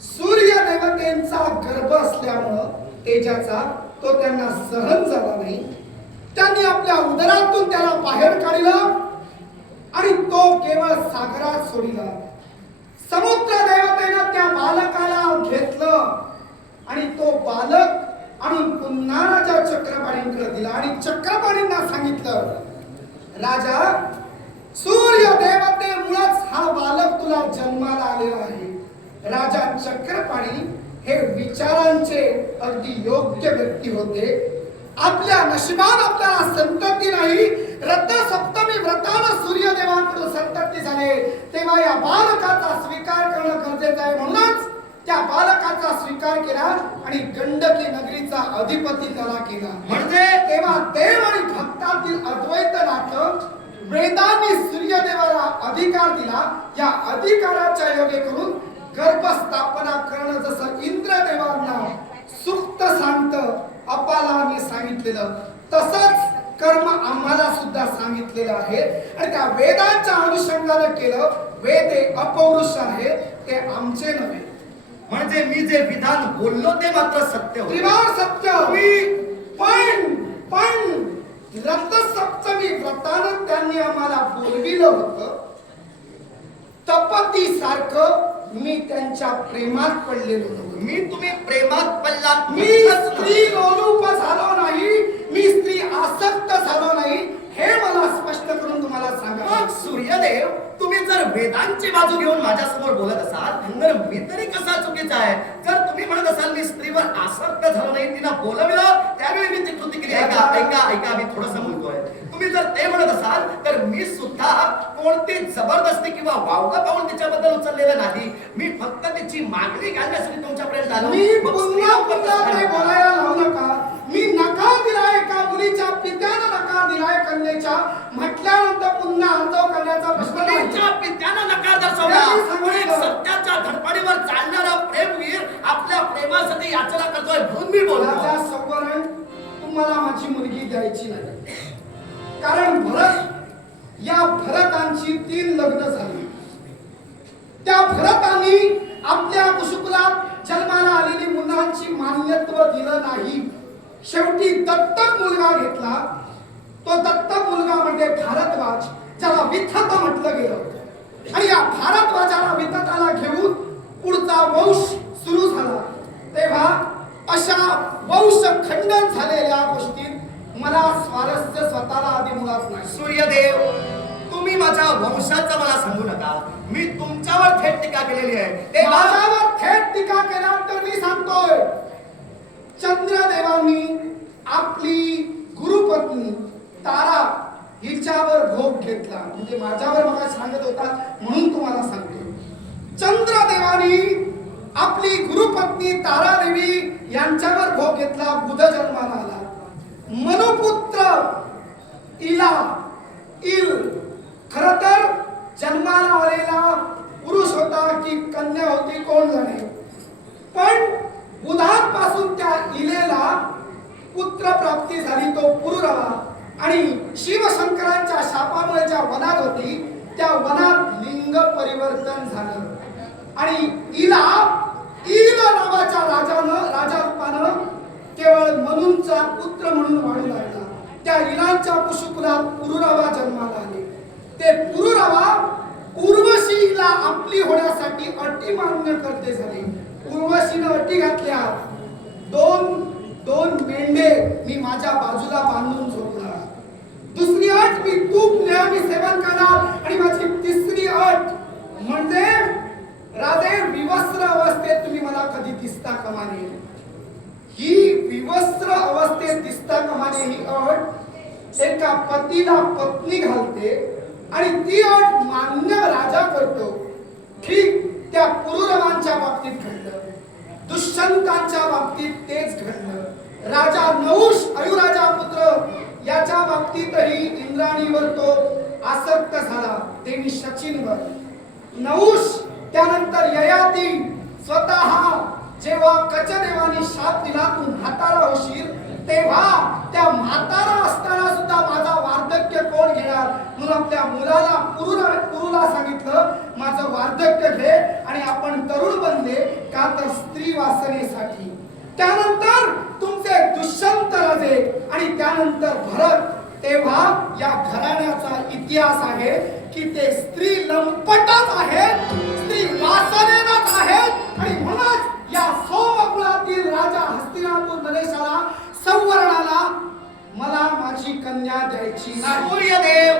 सूर्यदेवतेंचा गर्भ असल्यामुळं तेजाचा तो त्यांना सहन झाला नाही. त्यांनी आपल्या उदरातून त्याला बाहेर काढलं आणि तो केवळ सागरात सोडिला. समुद्र देवतेनं त्या बालकाला घेतलं आणि तो बालक आणून पुन्हा राजा चक्रपाणींकडे दिला. आणि चक्रपाणींना सांगितलं, राजा सूर्य देवतेमुळेच हा बालक तुला जन्माला आलेला आहे. राजा चक्रपाणी हे विचारांचे अगदी योग्य व्यक्ती होते. आपल्या नशिबात आपल्याला संतती नाही, रथसप्तमी व्रतानं सूर्यदेवांकडून संतती झाले. तेव्हा या बालकाचा स्वीकार करणं गरजेचं आहे. म्हणूनच त्या बालकाचा स्वीकार केला आणि गंडकी नगरीचा अधिपती त्याला केला. म्हणजे तेव्हा देव आणि भक्तातील अद्वैत नातं वेदांनी सूर्यदेवाला अधिकार दिला. या अधिकाराच्या योगे करून गर्भस्थापना करणं जसं इंद्रदेवांना सुक्त सांगत अपालाने सांगितलेलं तसंच कर्म आम्हाला सुद्धा सांगितलेलं आहे. आणि त्या वेदांच्या अनुषंगाने केलं. वेद हे अपौरुष आहे, ते आमचे नव्हे. म्हणजे मी जे विधान बोललो ते मात्र सत्य होते. त्रिवार सत्य. पण रथसप्तमी व्रतानं त्यांनी आम्हाला बोलविलं होतं. तपती सारखं मी त्यांच्या प्रेमात पडलेलो नव्हतो. मी तुम्ही प्रेमात पडलात मी स्त्री लोलूप झालो नाही, मी स्त्री आसक्त झालो नाही, हे मला स्पष्ट करून तुम्हाला सांगा. मग सूर्यदेव, तुम्ही जर वेदांची बाजू घेऊन माझ्या समोर बोलत असाल तर मी तरी कसा चुकीचा आहे? जर तुम्ही म्हणत असाल मी स्त्रीवर आसक्त झालो नाही, तिला बोलविलं त्यावेळी मी ती कृती केली. ऐका मी थोडंसं बोलतोय. तुम्ही जर ते म्हणत असाल तर मी सुद्धा कोणती जबरदस्ती किंवा वावगा पाऊल तिच्याबद्दल उचललेलं नाही. मी फक्त तिची मागणी घालण्यासाठी तुमच्यापर्यंत आलो. मी पुन्हा ते बोलायला लावू नका. मी नकार दिलाय एका मुलीच्या पित्यानं, नकार दिलाय कन्येच्या म्हटल्यानंतर पुन्हा अर्धव करण्याचा प्रश्न नाही. मुलीच्या पित्यानं नकार दर्शवला. पण एक सत्याच्या धडपडीवर चालणारा प्रेमवीर आपल्या प्रेमासाठी याचना करतोय म्हणून मी बोलतो. राजा सवरण, तुम्हाला माझी मुलगी द्यायची नाही. कारण या भरतांची 3 लग्न झाली. त्या भरतांनी आपल्या कुशकुलात जन्माला आलेली मुलांची मान्यत्व दिलं नाही. शेवटी दत्तक मुलगा घेतला. तो दत्तक मुलगा म्हणजे भारद्वाज, ज्याला विथत म्हटलं गेलं. आणि या भारद्वाजाला विथताला घेऊन पुढचा वंश सुरू झाला. तेव्हा अशा वंश खंडन झालेल्या गोष्टीत मला स्वारस्य स्वतःला आधी मुळात नाही. सूर्यदेव, तुम्ही माझ्या वंशाचं मला सांगू नका. मी तुमच्यावर थेट टीका केलेली आहे. माझ्यावर थेट टीका केल्यानंतर मी सांगतोय, चंद्रदेवांनी आपली गुरुपत्नी तारा हिच्यावर भोग घेतला. म्हणजे माझ्यावर मला सांगत होता म्हणून तुम्हाला सांगतो. चंद्रदेवानी आपली गुरुपत्नी तारादेवी यांच्यावर भोग घेतला. बुध जन्माला आला. मनुपुत्र इल खर तर जन्माला आलेला पुरुष होता की कन्या होती कोण जाणे. पण बुधापासून त्या इलेला पुत्र प्राप्ती झाली, तो पुरुरवा. आणि शिवशंकरांच्या शापामुळे ज्या वनात होती त्या वनात लिंग परिवर्तन झालं. आणि इल नावाच्या राजा रूपानं केवळ मनूंचा पुत्र म्हणून वाढू लागला. त्या इलांच्या कुशकुलात पुरुरवा जन्माला आले. ते पुरुरवा उर्वशीला आपली होण्यासाठी अटी मान्य करते झाले. उर्वशीनं अटी घातल्या, दोन मेंढे मी माझ्या बाजूला बांधून झोपणार. दुसरी अट, मी तूप नेहमी सेवन करणार. आणि माझी तिसरी अट म्हणजे राजे विवस्त्र अवस्थेत तुम्ही मला कधी दिसता कामा नये. ही विवस्त्र अवस्थेत दिसता कामा नये ही अट एका पतीला पत्नी घालते आणि ती अट मान्य राजा करतो. ठीक त्या पुरुरवांच्या बाबतीत घडलं, दुष्यंतांच्या बाबतीत तेच घडलं. राजा नहुष अयुराजा पुत्र याच्या बाबतीतही इंद्राणीवर तो आसक्त झाला, देवी शचींवर. नहुष त्यानंतर ययाती स्वतः जेव्हा कचदेवानी शाप दिला तू म्हातारा होशील, तेव्हा त्या म्हातारा असताना सुद्धा माझा वार्धक्य कोण घेणार म्हणून आपल्या मुलाला पुरुला सांगितलं माझं वार्धक्य घे. आणि आपण तरुण बनले का तर स्त्री वासनेसाठी. त्यानंतर तुमचे दुष्यंत राजे आणि त्यानंतर भरत. तेव्हा या घराण्याचा इतिहास आहे की ते स्त्री लंपटच आहेत, स्त्री वासनेनच आहेत. आणि म्हणूनच या सोमकुळातील राजा हस्तिनापूर नरेशाला सौवर्णाला मला माझी कन्या द्यायची नाही. सूर्यदेव,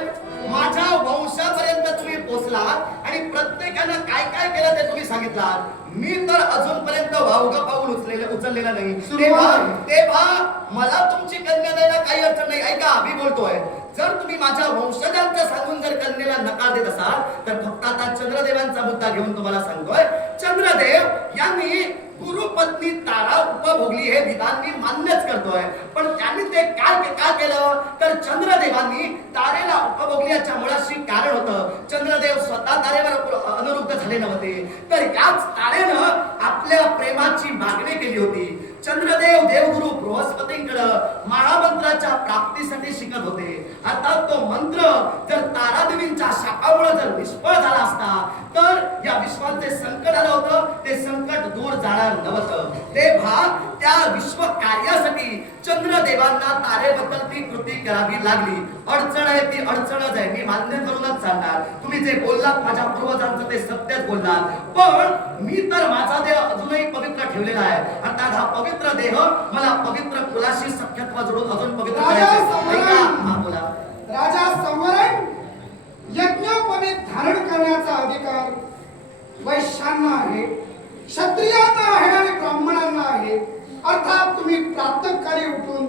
माझ्या वंशापर्यंत तुम्ही पोहोचलात आणि प्रत्येकानं काय काय केलं ते तुम्ही सांगितलात. मी तर अजूनपर्यंत वावगा पाऊल उचललेला नाही. तेव्हा मला तुमची कन्या द्यायला काही अडचण नाही. ऐका, मी बोलतोय, जर तुम्ही माझ्या वंशजांचं सांगून जर कन्येला नकार देत असाल तर फक्त आता चंद्रदेवांचा मुद्दा घेऊन तुम्हाला सांगतोय. चंद्रदेव यांनी गुरुपत्नी तारा उपभोगली हे विधान मी मान्यच करतोय. पण त्यांनी ते काय केलं तर चंद्रदेवांनी तारेला उपभोगल्याच्या मुळाशी कारण होतं. चंद्रदेव स्वतः तारेवर अनुरुद्ध झाले नव्हते, तर याच तारेनं आपल्या प्रेमाची मागणी केली होती. चंद्रदेव देवगुरु बृहस्पतींकडं महामंत्राच्या प्राप्तीसाठी शिकत होते. अर्थात तो मंत्र जर तारादेवींच्या शापामुळे जर निष्फळ झाला असता तर या विश्वाचे संकट आलं होतं, ते संकट दूर जाणार नव्हतं. तेव्हा त्या विश्व कार्यासाठी चंद्र इंद्रदेवांना तारेबद्दल ती कृती करावी लागली. अडचण आहे ती अडचणच आहे, मी मान्य करूनच चालणार. तुम्ही जे बोललात माझ्या पूर्वजांचं ते सत्यच बोललात, पण मी तर माझा देह अजूनही पवित्र ठेवलेला आहे. अर्थात हा पवित्र देह मला पवित्र कुलाशी सख्यत्व जोडून अजून पवित्र राजा बोला. राजा संवरण यज्ञोपवीत धारण करण्याचा अधिकार वैश्यांना आहे, क्षत्रियांना आहे आणि ब्राह्मणांना आहे. अर्थात तुम्ही प्रातःकाळी उठून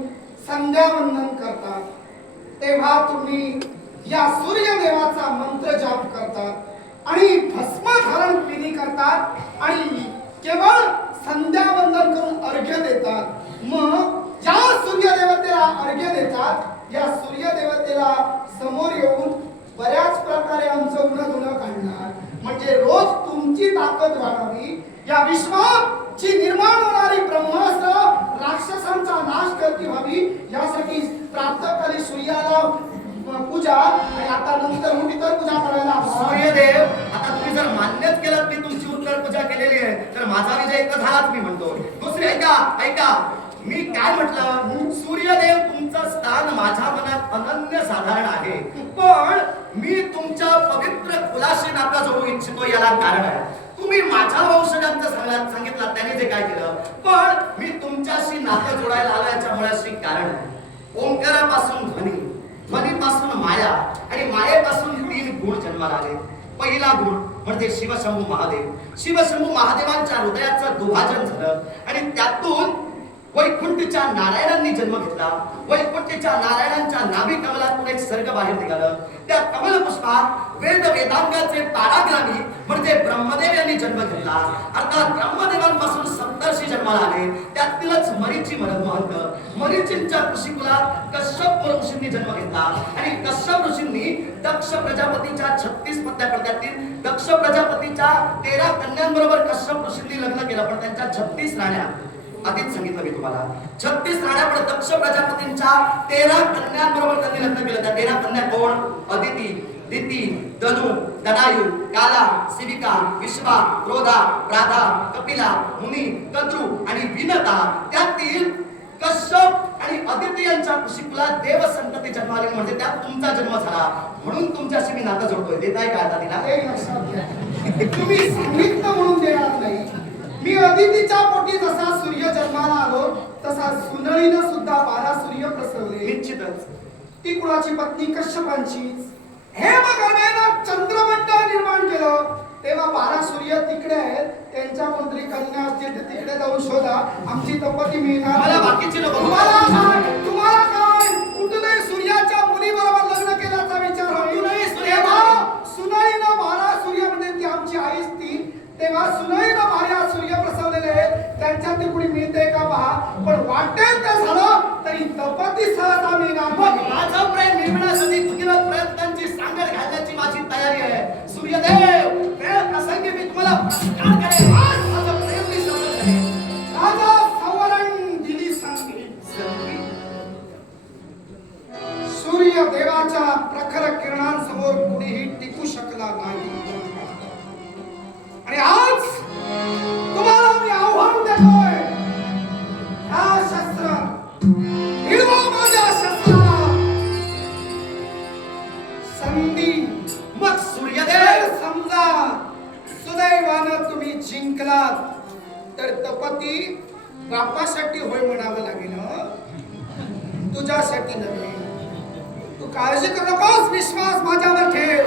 संध्यावंदन करता तेव्हा तुम्ही या सूर्यदेवाचा मंत्र जाप करतात आणि भस्म धारण विधी करतात आणि केवळ संध्यावंदन करून अर्घ्य देतात. मग ज्या सूर्यदेवतेला अर्घ्य देतात, या सूर्यदेवतेला समोर येऊन बऱ्याच प्रकारे आमचं उन्हा धुणं काढणार, म्हणजे रोज तुमची ताकद वाढावी. या विश्वाची निर्माण होणारी ब्रह्मास्त्र राक्षसांचा नाश करती व्हावी, यासाठी प्रातःकाळी सूर्याला पूजा आणि आता नंतर मोठी तर पूजा करायला. सूर्यदेव, आता तुम्ही जर मान्यच केलं मी तुमची उत्तर पूजा केलेली आहे, तर माझा विजय इथं झालाच मी म्हणतो. दुसरे ऐका, मी काय म्हटलं, सूर्यदेव तुमचं स्थान माझ्या मनात अनन्य साधारण आहे, पण मी तुमच्या पवित्र कुलाशी नाता जोडू इच्छितो. याला कारण आहे, तुम्ही माझ्या वंशजांचं सांगितलं, त्यांनी जे काय केलं, पण मी तुमच्याशी नातं जोडायला आलो याच्या मुळाशी कारण आहे. ओंकारापासून ध्वनी, ध्वनीपासून माया आणि मायेपासून 3 गुण जन्माला आले. पहिला गुण म्हणजे शिवशंभू महादेव. शिवशंभू महादेवांच्या हृदयाचं दुभाजन झालं आणि त्यातून वैकुंठच्या नारायणांनी जन्म घेतला. वैकुंठच्या नारायणांच्या नाभी कमलातून एक सर्ग बाहेर निघालं. त्या कमल पुष्पात वेदांगाचे पाराग्रामी म्हणजे ब्रह्मदेव यांनी जन्म घेतला. अर्थात ब्रह्मदेवांपासून सप्तर्षी जन्माला आले. त्यातीलच मरीची महंत, मरीचींच्या ऋषिकुलात कश्यप ऋषींनी जन्म घेतला आणि कश्यप ऋषींनी दक्ष प्रजापतीच्या 36 पत्त्या पडत्यातील दक्ष प्रजापतीच्या 13 कन्यांबरोबर कश्यप ऋषींनी लग्न केलं, पण त्यांच्या 36 राण्या आधीच सांगितलं मी तुम्हाला. 36 राण्यापुढे दक्ष प्रजापतींच्या 13 कन्यांबरोबर त्यांनी लग्न केलं. त्या 13 कन्या कोण? अदिती, दिती, दनु, दनायु, काला, सिविका, विश्वा, क्रोधा, राधा, कपिला, मुनी, कद्रू आणि विनता. त्यातील कश्यप आणि अदिती यांच्या कुशीकुलात देव संतती जन्माली, म्हणजे त्यात तुमचा जन्म झाला. म्हणून तुमच्याशी मी नातं जोडतोय. देताय का आता तिला? एक लक्षात घ्या, तुम्ही सांगितलं म्हणून देणार नाही. मी अदितीच्या पोटी जसा सूर्य जन्माला आलो, तसा सुनळीनं सुद्धा 12 सूर्य प्रसवले. निश्चितच ती कुणाची पत्नी? कश्यपांचीच. हे मग चंद्रमंडळ निर्माण केलं, तेव्हा 12 सूर्य तिकडे आहेत, त्यांच्या कोणतरी कन्या असतील तिकडे जाऊन शोधा. आमची तपती मिळणार. मला बाकीची नको. तुम्हाला काय कुठूनही सूर्याच्या मुलीबरोबर लग्न केल्याचा विचार होईल. सुनळीनं 12 सूर्य म्हणजे ती आमची आईच ती. तेव्हा सुनळीनं 12 सूर्य प्रसवलेले आहेत, त्यांच्यात ते कुणी मिळते का पहा. पण वाटेल ते झालं तरी तपती सहसा मिळणार. माझं प्रेम मिळवण्यासाठी भगीरथ प्रयत्नांची सांगड घालण्याची माझी तयारी आहे. सूर्यदेव, वेळ प्रसंगी मी तुम्हाला प्रस्ताव करेन. माझं प्रेम मी समजत आहे. राजा संवरण दिली संधी. सूर्य देवाच्या प्रखर किरणांसमोर कुणीही टिकू शकला नाही. आणि आज तुम्हाला मी आव्हान देतोय, हा शस्त्र हिरवा माझ्या शस्त्राला संधी. मग सूर्यदेव, समजा सुदैवानं तुम्ही जिंकलात तर तपती बापासाठी होय म्हणावं लागेल, तुझ्यासाठी नव्हे. तू काळजी करू नकोस, विश्वास माझ्यावर ठेव.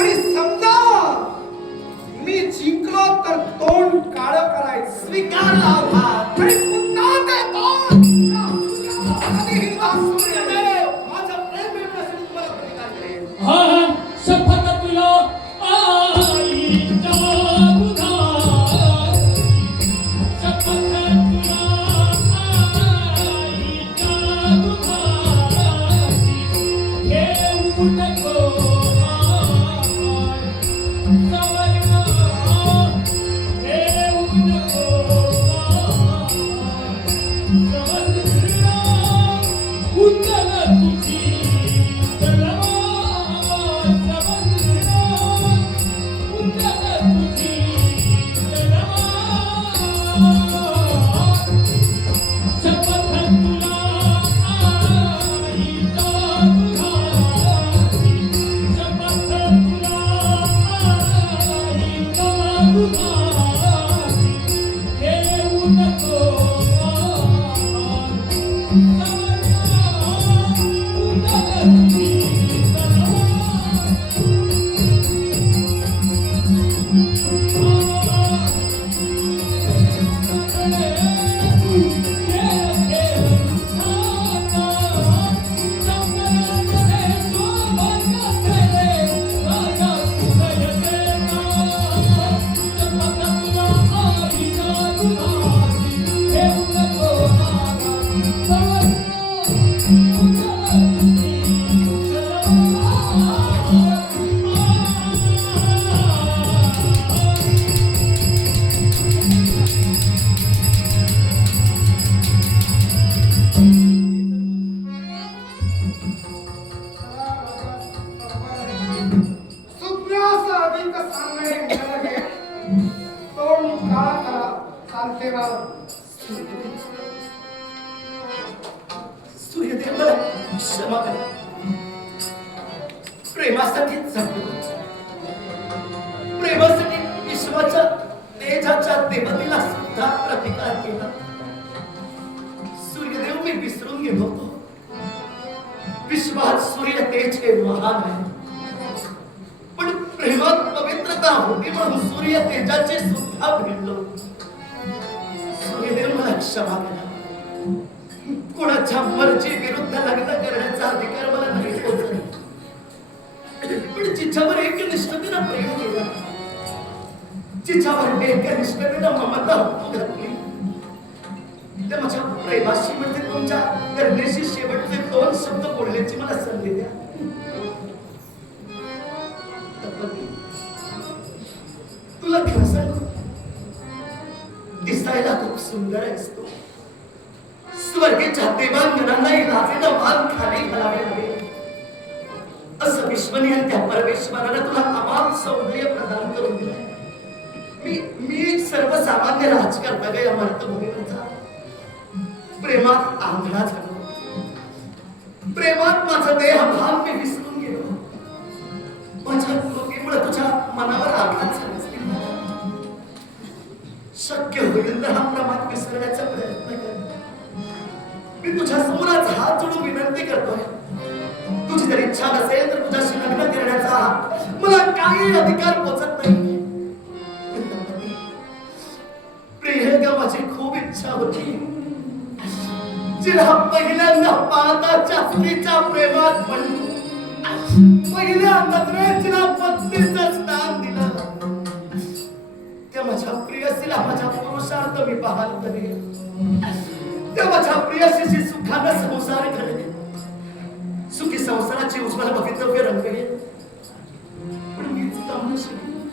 आणि समजा मी जिंकलो तर तोंड काळं करायचं. स्वीकारला आव्हान. आणि पुन्हा ते तोंड सूर्यदेव, माझं प्रेम मिळवण्यासाठी तुम्हाला प्रतिकार करेन. हा शपथ तुला आईच्या दुधाची, शपथ तुला आईच्या दुधाची, घेऊ नको सवर्ण, घेऊ नको सूर्यदेव मला क्षमा करा. प्रेमासाठी जगलो, प्रेमासाठी विश्वाच्या तेजाच्या देवतेला सुद्धा प्रतिकार केला. सूर्यदेव मी विसरून गेलो होतो. विश्वात सूर्य तेज हे महान आहे, पण प्रेमात पवित्रता होती म्हणून सूर्य तेजाचे सुद्धा भिडलो. सूर्यदेव मला क्षमा करा. कोणाच्या मर्जी विरुद्ध लग्न करण्याचा अधिकार मला नाही होत, पण जिच्यावर एकनिष्ठतेनं प्रेम केलं, जिच्यावर एकनिष्ठतेनं ममता घातली, त्या माझ्या प्रेमाशी म्हणजे तुमच्या कन्येशी शेवटचे 2 शब्द बोलण्याची मला संधी द्या. तुला खरं सांगू, दिसायला खूप सुंदर आहेस तू. स्वर्गीच्या देवांगणांनाही लाजेनं मान खाली घालावे लागेल असं विश्वनीय त्या परमेश्वरानं तुला अमाप सौंदर्य प्रदान करून दिलंय. मी एक सर्वसामान्य राजकारणाचा या मातृभूमीवरचा प्रेमात आंधळा झालो. प्रेमात माझा देहभान मी विसरून गेलो. माझ्या कृतीमुळे तुझ्या मनावर आघात झाला असतील. शक्य होईल तर हा प्रमाद विसरण्याचा प्रयत्न कर. मी तुझ्या समोरच हात जोडून विनंती करतोय. तुझी जर इच्छा नसेल तर तुझ्याशी लग्न करण्याचा मला काही अधिकार पोचत नाही. प्रिय ग, माझी खूप इच्छा होती जिला पहिल्यांदा पाहता चाचणीच्या प्रेमात पडलो, पहिल्या नजरेत जिला पत्नीचं स्थान दिलं, त्या माझ्या प्रियसीला माझ्या पुरुषार्थ मी बहाल करेन. त्या माझ्या प्रियसीशी सुखानं संसार करेन. सुखी संसाराची उज्ज्वल भवितव्य रंगवेल. पण मीच जमू शकेन.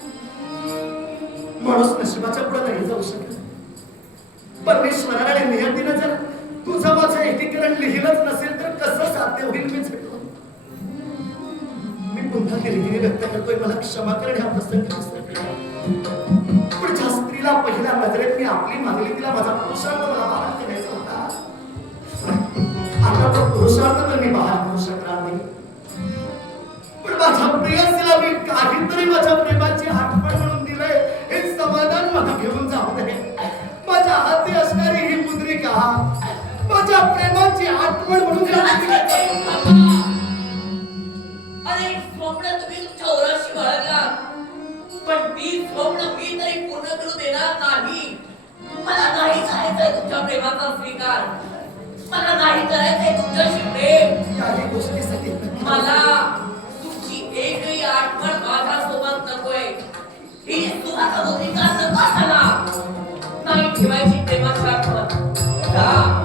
माणूस नशिबाच्या पुढे नाही जाऊ शकत. परमेश्वराने आणि नियतीनं जर तुझं माझं एकीकरण लिहिलंच नसेल तर कसं साध्य होईल? मी झटलो. मी पुन्हा केलेली व्यक्त करतोय, मला क्षमा करणे हा प्रसंग विसरलो. पण ज्या स्त्रीला पहिल्या नजरेत मी आपली मागली तिला माझा पुरुषार्थ मला बहाल करायचा होता. आता तो पुरुषार्थ तर मी बहाल करू शकणार नाही, पण माझ्या प्रियसीला मी काहीतरी माझ्या प्रेमाची आठवण म्हणून दिलंय हे समाधान मला घेऊन जाऊ दे. माझ्या हाती असणारी ही मुद्रिका माझ्या प्रेमाची आठवण म्हणून अरे स्वप्न तुम्ही तुमच्या ओराशी बाळगला, पण ती स्वप्न मी तरी पूर्ण करू देणार नाही. मला नाही करायचंय तुमच्या प्रेमाचा स्वीकार. मला नाही करायचंय तुमच्याशी प्रेम. काही गोष्टीसाठी मला तुमची एकही आठवण माझ्यासोबत नकोय. ही तुम्हाला मुद्रिका नका झाला नाही ठेवायची प्रेमाची आठवण.